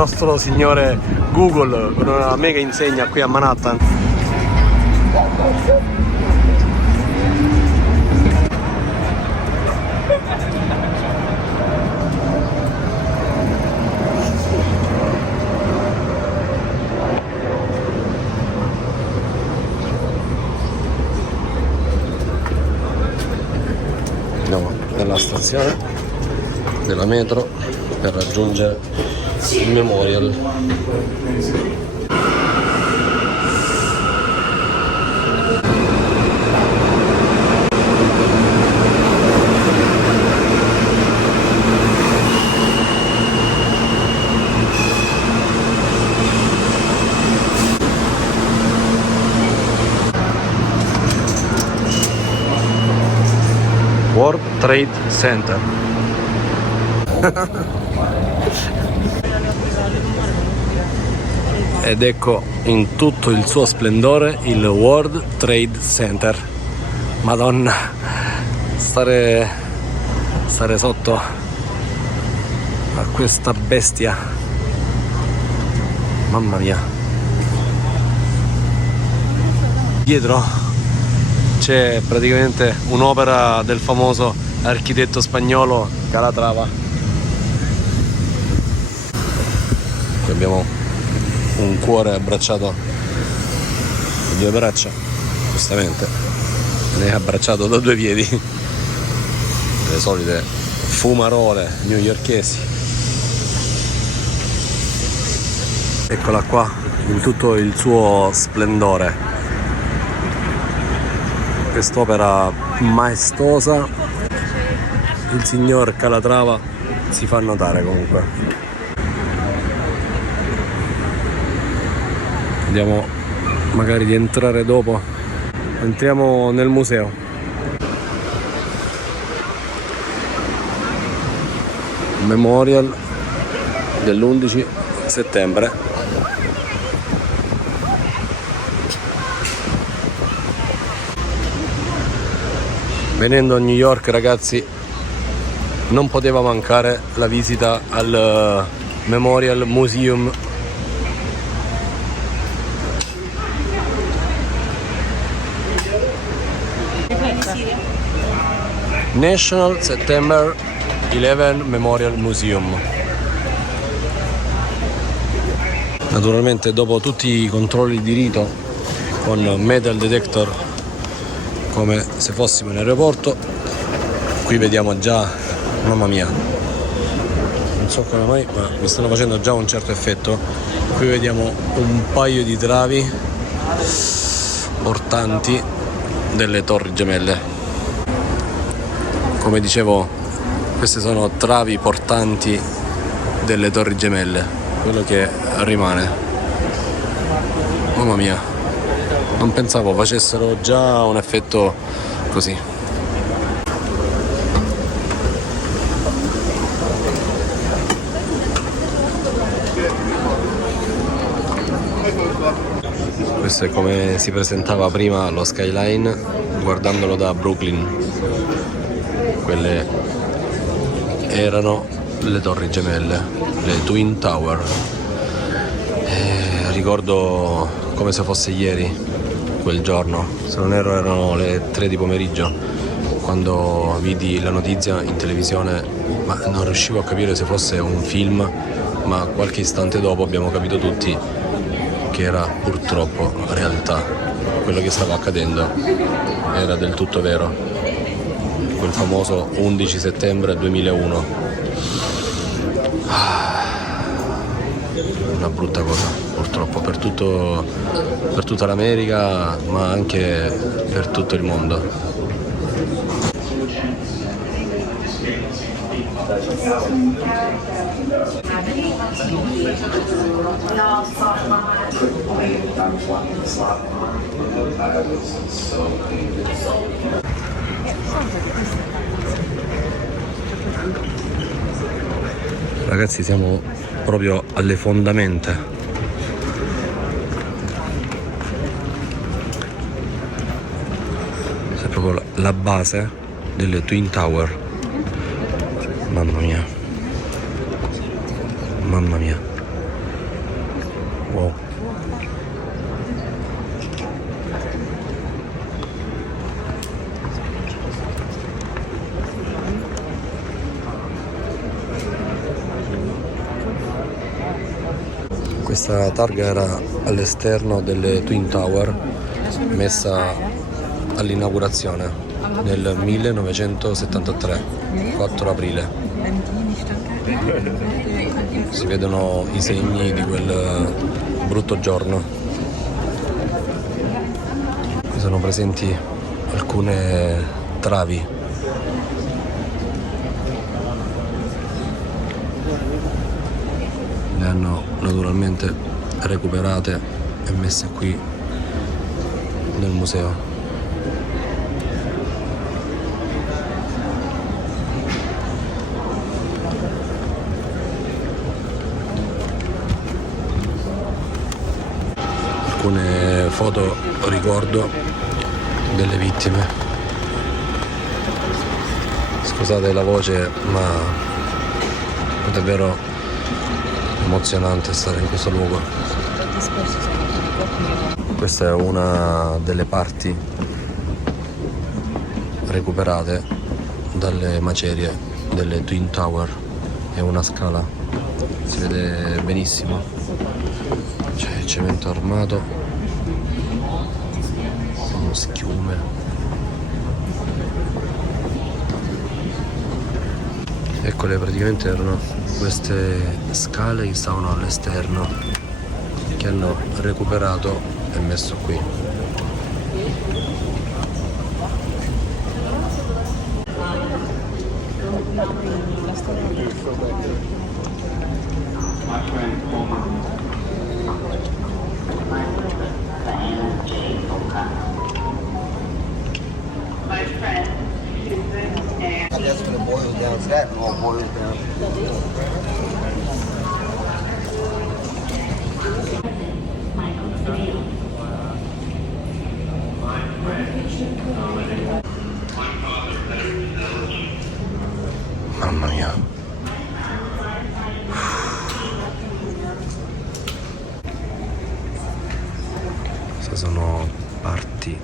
nostro signore Google con una mega insegna qui a Manhattan. Andiamo nella stazione della metro per raggiungere il Memorial. World Trade Center. Ed ecco in tutto il suo splendore il World Trade Center. Madonna, stare sotto a questa bestia, mamma mia. Dietro c'è praticamente un'opera del famoso architetto spagnolo Calatrava. Qui abbiamo un cuore abbracciato da due braccia, giustamente ne è abbracciato da due piedi, le solite fumarole newyorkesi. Eccola qua in tutto il suo splendore, quest'opera maestosa. Il signor Calatrava si fa notare comunque. Vediamo magari di entrare dopo. Entriamo nel museo. Memorial dell'11 settembre. Venendo a New York, ragazzi, non poteva mancare la visita al Memorial Museum. National September 11 Memorial Museum. Naturalmente dopo tutti i controlli di rito con metal detector come se fossimo in aeroporto, qui vediamo già, mamma mia, non so come mai, ma mi stanno facendo già un certo effetto. Qui vediamo un paio di travi portanti delle Torri Gemelle. Come dicevo, queste sono travi portanti delle Torri Gemelle, quello che rimane. Mamma mia, non pensavo facessero già un effetto così. Questo è come si presentava prima lo skyline guardandolo da Brooklyn. Quelle erano le Torri Gemelle, le Twin Tower. Ricordo come se fosse ieri quel giorno, se non erro erano le 3 di pomeriggio, quando vidi la notizia in televisione, ma non riuscivo a capire se fosse un film, ma qualche istante dopo abbiamo capito tutti che era purtroppo realtà. Quello che stava accadendo era del tutto vero. Quel famoso 11 settembre 2001. Una brutta cosa, purtroppo, per tutta l'America, ma anche per tutto il mondo. Ragazzi, siamo proprio alle fondamenta. È proprio la base delle Twin Tower. Mamma mia. Mamma mia. Wow. Questa targa era all'esterno delle Twin Tower, messa all'inaugurazione nel 1973, 4 aprile. Si vedono i segni di quel brutto giorno. Qui sono presenti alcune travi. Le hanno naturalmente recuperate e messe qui nel museo. Alcune foto ricordo delle vittime. Scusate la voce, ma è davvero emozionante stare in questo luogo. Questa è una delle parti recuperate dalle macerie delle Twin Tower. È una scala, si vede benissimo. C'è il cemento armato, sono schiume. Eccole, praticamente erano queste scale che stavano all'esterno, che hanno recuperato e messo qui. That's gonna boil down to that and all boils down. Mamma mia. Queste sono parti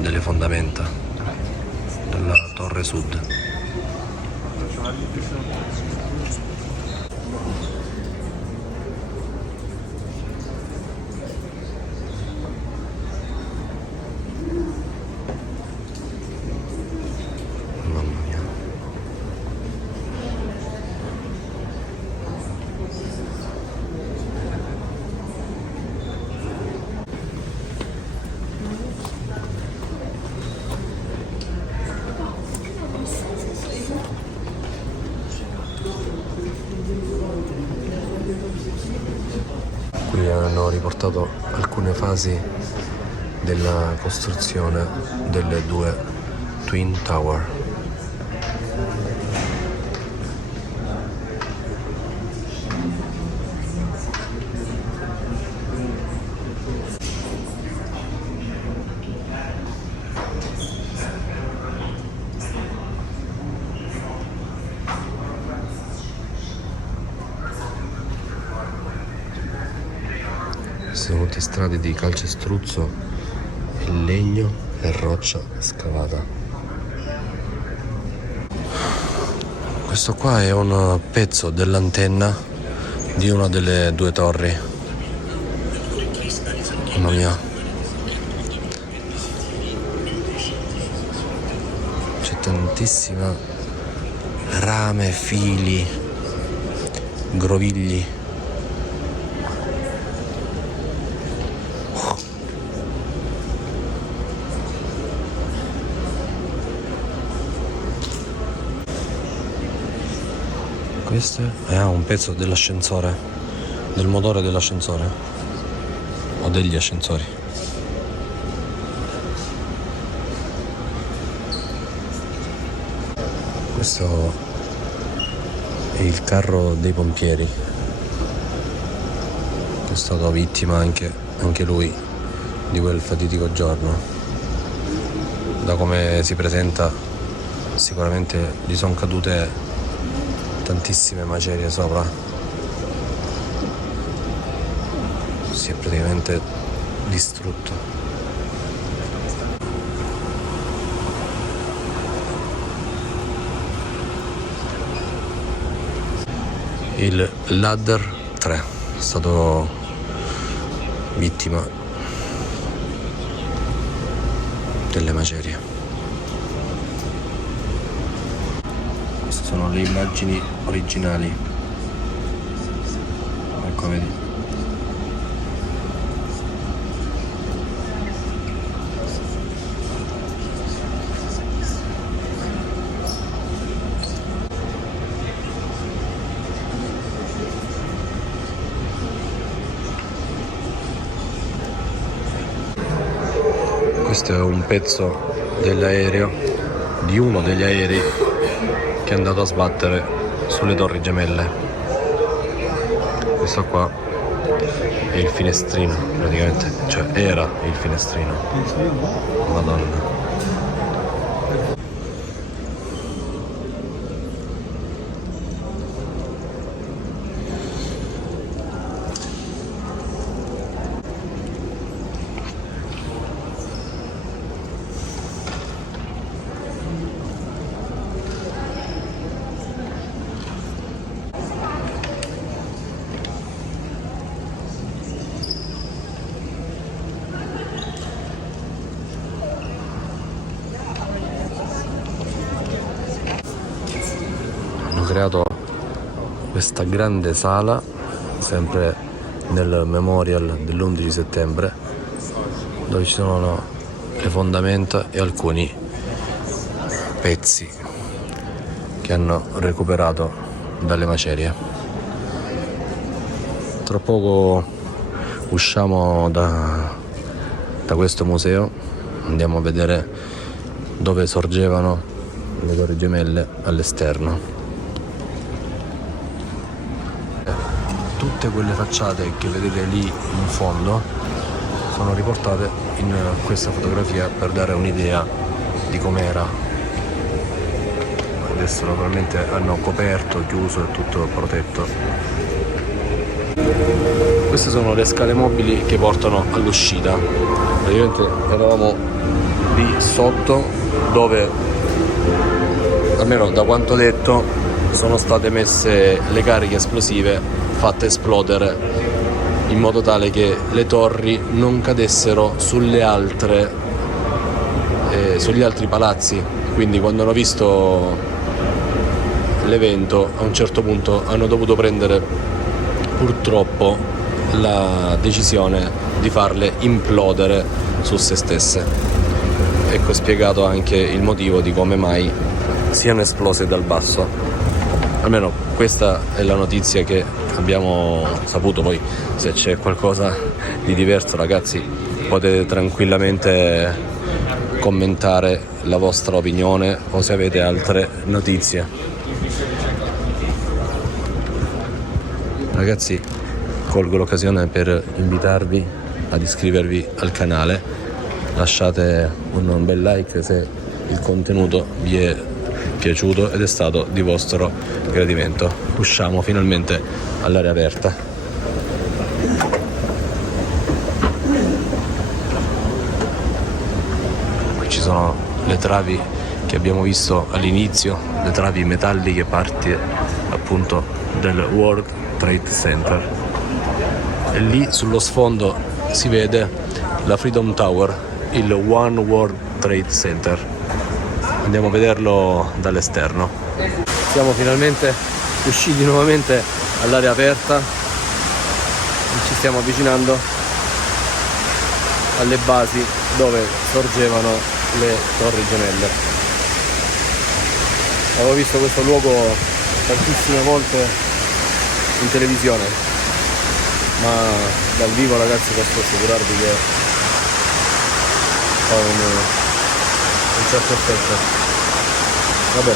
delle fondamenta della torre sud. Mamma mia. Qui hanno riportato alcune fasi della costruzione delle due Twin Tower. Sono tutti strati di calcestruzzo, legno e roccia scavata. Questo qua è un pezzo dell'antenna di una delle due torri. Mamma mia. C'è tantissima rame, fili, grovigli. Questo è un pezzo dell'ascensore, del motore dell'ascensore o degli ascensori. Questo è il carro dei pompieri, che è stato vittima anche lui di quel fatidico giorno. Da come si presenta sicuramente gli sono cadute tantissime macerie sopra. si è praticamente distrutto. Il Ladder 3 è stato vittima delle macerie. Queste sono le immagini originali. Ecco, vedi. Questo è un pezzo dell'aereo, di uno degli aerei che è andato a sbattere sulle Torri Gemelle. Questo qua è il finestrino, praticamente, cioè era il finestrino. Madonna. Creato questa grande sala sempre nel memorial dell'11 settembre dove ci sono le fondamenta e alcuni pezzi che hanno recuperato dalle macerie. Tra poco usciamo da questo museo, andiamo a vedere dove sorgevano le Torri Gemelle all'esterno. Tutte quelle facciate che vedete lì in fondo sono riportate in questa fotografia per dare un'idea di com'era. Adesso naturalmente hanno coperto, chiuso e tutto protetto. Queste sono le scale mobili che portano all'uscita. Praticamente eravamo lì sotto dove, almeno da quanto detto, sono state messe le cariche esplosive fatte esplodere in modo tale che le torri non cadessero sugli altri palazzi. Quindi quando hanno visto l'evento a un certo punto hanno dovuto prendere purtroppo la decisione di farle implodere su se stesse. Ecco spiegato anche il motivo di come mai siano esplose dal basso. Almeno questa è la notizia che abbiamo saputo. Poi se c'è qualcosa di diverso, ragazzi, potete tranquillamente commentare la vostra opinione o se avete altre notizie. Ragazzi, colgo l'occasione per invitarvi ad iscrivervi al canale, lasciate un bel like se il contenuto vi è piaciuto ed è stato di vostro gradimento. Usciamo finalmente all'aria aperta. Qui ci sono le travi che abbiamo visto all'inizio, le travi metalliche parte appunto del World Trade Center, e lì sullo sfondo si vede la Freedom Tower, il One World Trade Center. Andiamo a vederlo dall'esterno. Siamo finalmente usciti nuovamente all'aria aperta e ci stiamo avvicinando alle basi dove sorgevano le Torri Gemelle. Avevo visto questo luogo tantissime volte in televisione, ma dal vivo, ragazzi, posso assicurarvi che ho un certo effetto. Vabbè.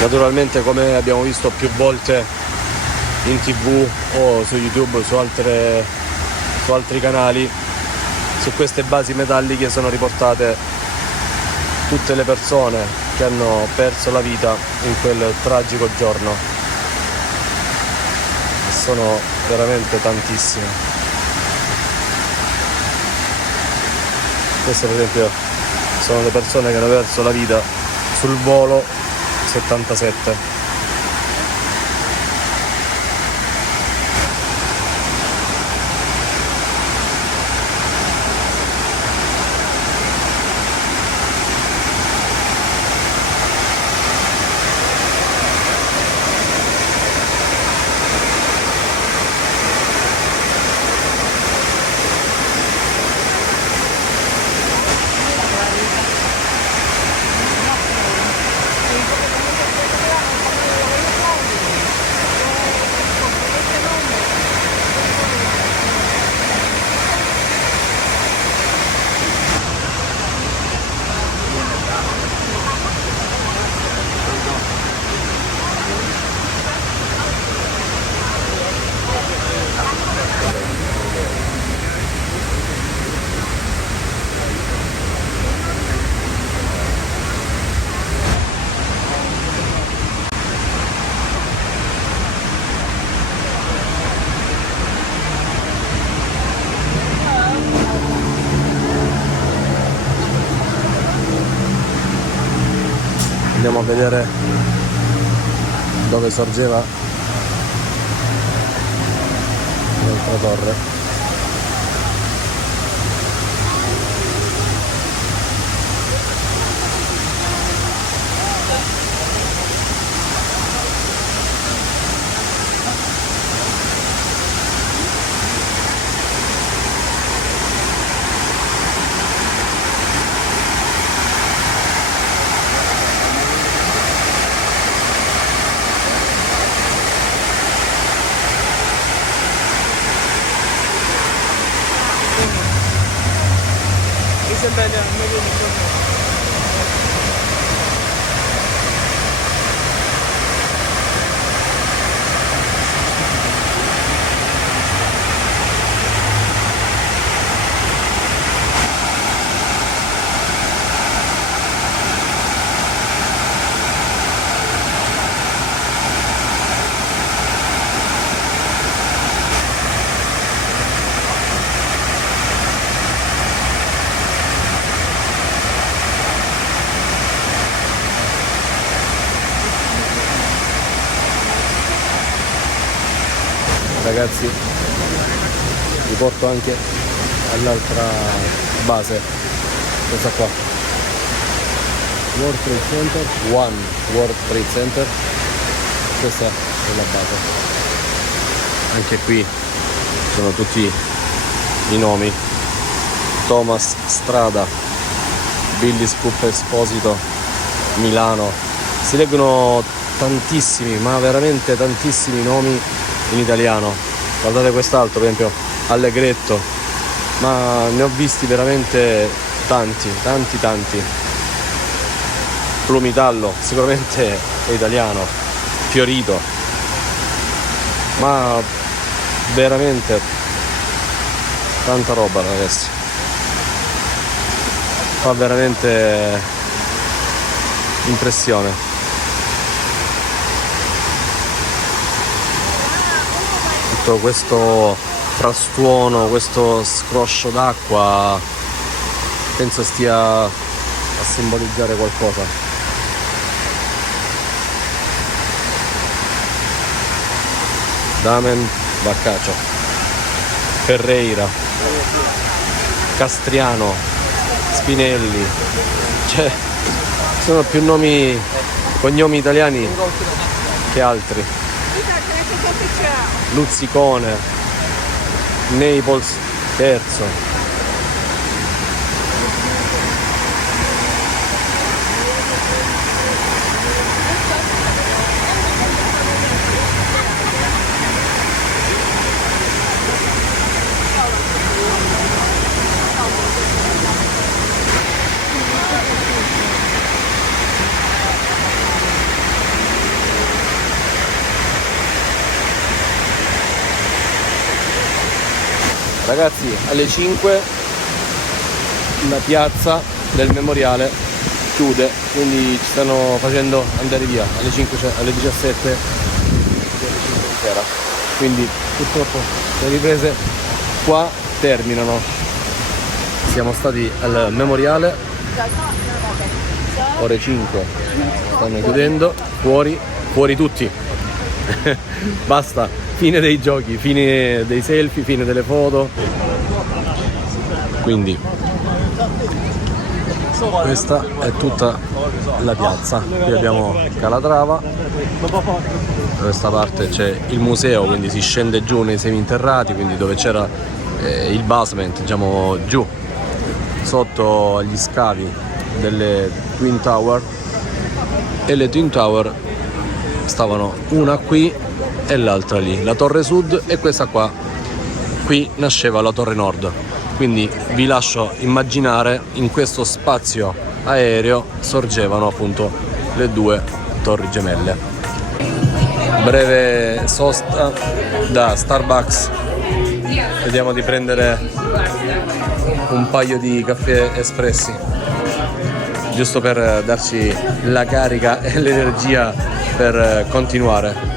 Naturalmente, come abbiamo visto più volte in TV o su YouTube, su altri canali. Su queste basi metalliche sono riportate tutte le persone che hanno perso la vita in quel tragico giorno. Sono veramente tantissime. Queste per esempio sono le persone che hanno perso la vita sul volo 77. Andiamo a vedere dove sorgeva l'altra torre. Ragazzi, vi porto anche all'altra base, questa qua, World Trade Center, One World Trade Center, questa è la base. Anche qui sono tutti i nomi: Thomas Strada, Billy Scoop Esposito, Milano. Si leggono tantissimi, ma veramente tantissimi nomi in italiano. Guardate quest'altro, per esempio Allegretto, ma ne ho visti veramente tanti. Plumitallo sicuramente è italiano, Fiorito, ma veramente tanta roba, ragazzi. Fa veramente impressione. Tutto questo frastuono, questo scroscio d'acqua, penso stia a simboleggiare qualcosa. Damen Vaccacio, Ferreira, Castriano, Spinelli, cioè sono più nomi, cognomi italiani che altri. Luzzicone, Naples terzo. Ragazzi, alle 5 la piazza del Memoriale chiude, quindi ci stanno facendo andare via alle 5, cioè alle 17 alle 5 di sera. Quindi purtroppo le riprese qua terminano. Siamo stati al Memoriale, ore 5, stanno chiudendo, fuori tutti. Basta, fine dei giochi, fine dei selfie, fine delle foto. Quindi questa è tutta la piazza. Qui abbiamo Calatrava, da questa parte c'è il museo, quindi si scende giù nei seminterrati, quindi dove c'era il basement, diciamo giù sotto agli scavi delle Twin Tower, e le Twin Tower stavano una qui e l'altra lì, la torre sud e questa qua. Qui nasceva la torre nord, quindi vi lascio immaginare in questo spazio aereo sorgevano appunto le due torri gemelle. Breve sosta da Starbucks, vediamo di prendere un paio di caffè espressi, giusto per darci la carica e l'energia per continuare.